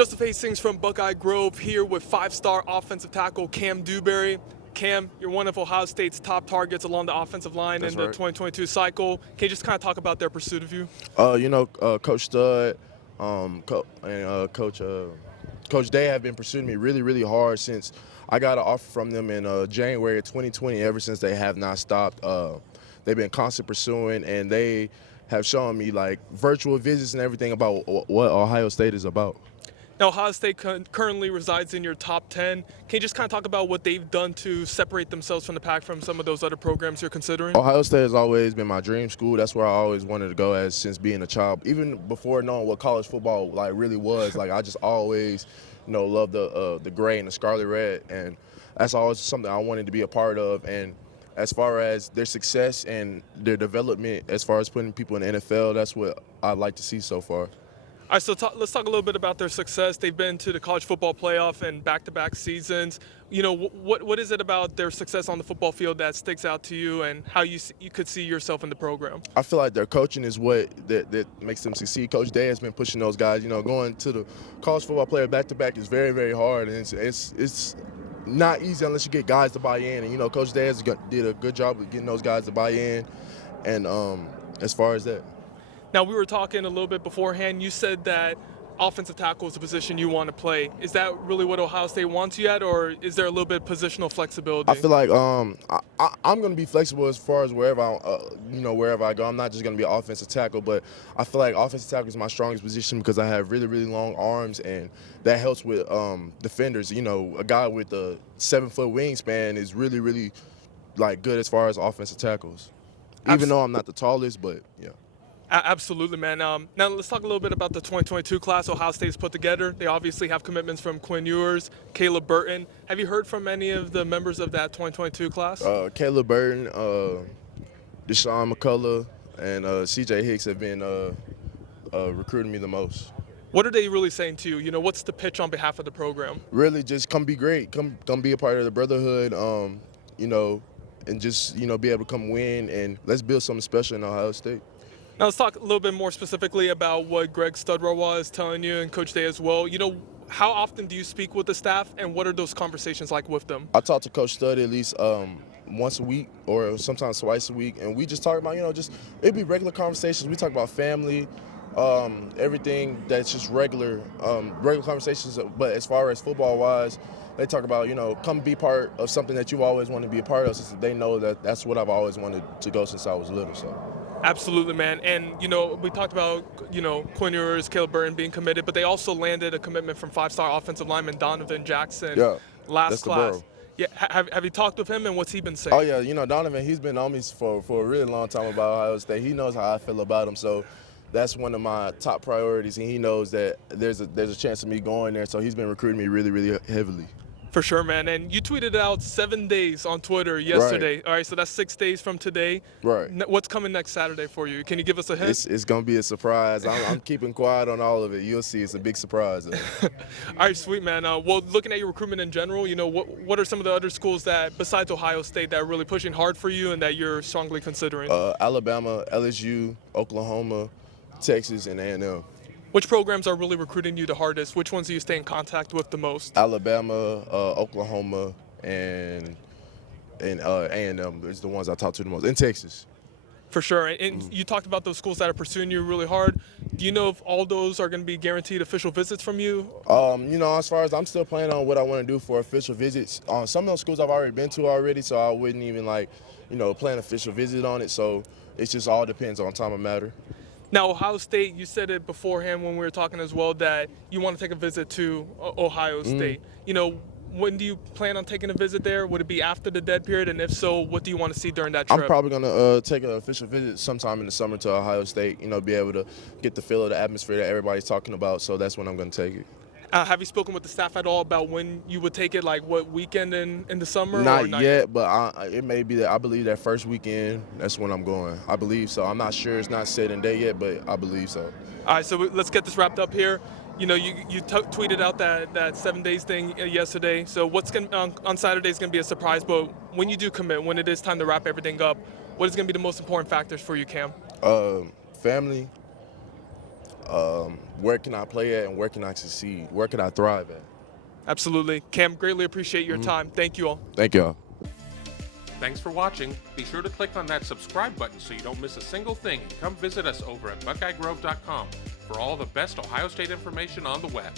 Just the Facings from Buckeye Grove here with five-star offensive tackle Kam Dewberry. Cam, you're one of Ohio State's top targets along the offensive line in the 2022 cycle. Can you just kind of talk about their pursuit of you? Coach Stud and Coach Day have been pursuing me really, really hard since I got an offer from them in January of 2020. Ever since, they have not stopped. They've been constant pursuing, and they have shown me like virtual visits and everything about what Ohio State is about. Now, Ohio State currently resides in your top 10. Can you just kind of talk about what they've done to separate themselves from the pack from some of those other programs you're considering? Ohio State has always been my dream school. That's where I always wanted to go since being a child. Even before knowing what college football like really was, like I just always, loved the gray and the scarlet red, and that's always something I wanted to be a part of. And as far as their success and their development, as far as putting people in the NFL, that's what I'd like to see so far. All right, so let's talk a little bit about their success. They've been to the college football playoff and back-to-back seasons. What is it about their success on the football field that sticks out to you, and how you could see yourself in the program? I feel like their coaching is what that makes them succeed. Coach Day has been pushing those guys. Going to the college football player back-to-back is very, very hard, and it's not easy unless you get guys to buy in. And Coach Day did a good job of getting those guys to buy in. And as far as that. Now, we were talking a little bit beforehand. You said that offensive tackle is the position you want to play. Is that really what Ohio State wants you at, or is there a little bit of positional flexibility? I feel like I'm going to be flexible as far as wherever I go. I'm not just going to be an offensive tackle, but I feel like offensive tackle is my strongest position because I have really, really long arms, and that helps with defenders. A guy with a 7-foot wingspan is really, really good as far as offensive tackles. Even though I'm not the tallest, but yeah. Absolutely, man. Now let's talk a little bit about the 2022 class Ohio State's put together. They obviously have commitments from Quinn Ewers, Caleb Burton. Have you heard from any of the members of that 2022 class? Caleb Burton, Deshaun McCullough, and C.J. Hicks have been recruiting me the most. What are they really saying to you? What's the pitch on behalf of the program? Really, just come be great. Come be a part of the brotherhood, and just, be able to come win, and let's build something special in Ohio State. Now let's talk a little bit more specifically about what Greg Studrow is telling you, and Coach Day as well. How often do you speak with the staff, and what are those conversations like with them? I talk to Coach Stud at least once a week or sometimes twice a week, and we just talk about, it'd be regular conversations. We talk about family, everything that's just regular conversations. But as far as football-wise, they talk about, come be part of something that you always want to be a part of, since they know that that's what I've always wanted to go since I was little. So. Absolutely, man. And, we talked about, Quinn Ewers, Caleb Burton being committed, but they also landed a commitment from five-star offensive lineman Donovan Jackson last class. Yeah, have you talked with him, and what's he been saying? Oh, yeah, Donovan, he's been on me for a really long time about Ohio State. He knows how I feel about him, so that's one of my top priorities, and he knows that there's a chance of me going there, so he's been recruiting me really, really heavily. For sure, man. And you tweeted out 7 days on Twitter yesterday. Right. All right, so that's 6 days from today. Right. What's coming next Saturday for you? Can you give us a hint? It's going to be a surprise. I'm keeping quiet on all of it. You'll see. It's a big surprise. All right, sweet, man. Well, looking at your recruitment in general, what are some of the other schools that, besides Ohio State, that are really pushing hard for you and that you're strongly considering? Alabama, LSU, Oklahoma, Texas, and A&M. Which programs are really recruiting you the hardest? Which ones do you stay in contact with the most? Alabama, Oklahoma, and A&M is the ones I talk to the most. In Texas. For sure. And you talked about those schools that are pursuing you really hard. Do you know if all those are going to be guaranteed official visits from you? As far as I'm still planning on what I want to do for official visits. Some of those schools I've already been to already, so I wouldn't even plan official visit on it. So it just all depends on time and matter. Now, Ohio State, you said it beforehand when we were talking as well that you want to take a visit to Ohio State. When do you plan on taking a visit there? Would it be after the dead period? And if so, what do you want to see during that trip? I'm probably going to take an official visit sometime in the summer to Ohio State, be able to get the feel of the atmosphere that everybody's talking about. So that's when I'm going to take it. Have you spoken with the staff at all about when you would take it, like what weekend in the summer? Not yet, but it may be that I believe that first weekend, that's when I'm going. I believe so. I'm not sure. It's not set in day yet, but I believe so. All right, so let's get this wrapped up here. You tweeted out that 7 days thing yesterday. So what's on Saturday is going to be a surprise, but when you do commit, when it is time to wrap everything up, what is going to be the most important factors for you, Cam? Family, where can I play at and where can I succeed? Where can I thrive at? Absolutely. Kam, greatly appreciate your time. Thank you all. Thank y'all. Thanks for watching. Be sure to click on that subscribe button so you don't miss a single thing. Come visit us over at BuckeyeGrove.com for all the best Ohio State information on the web.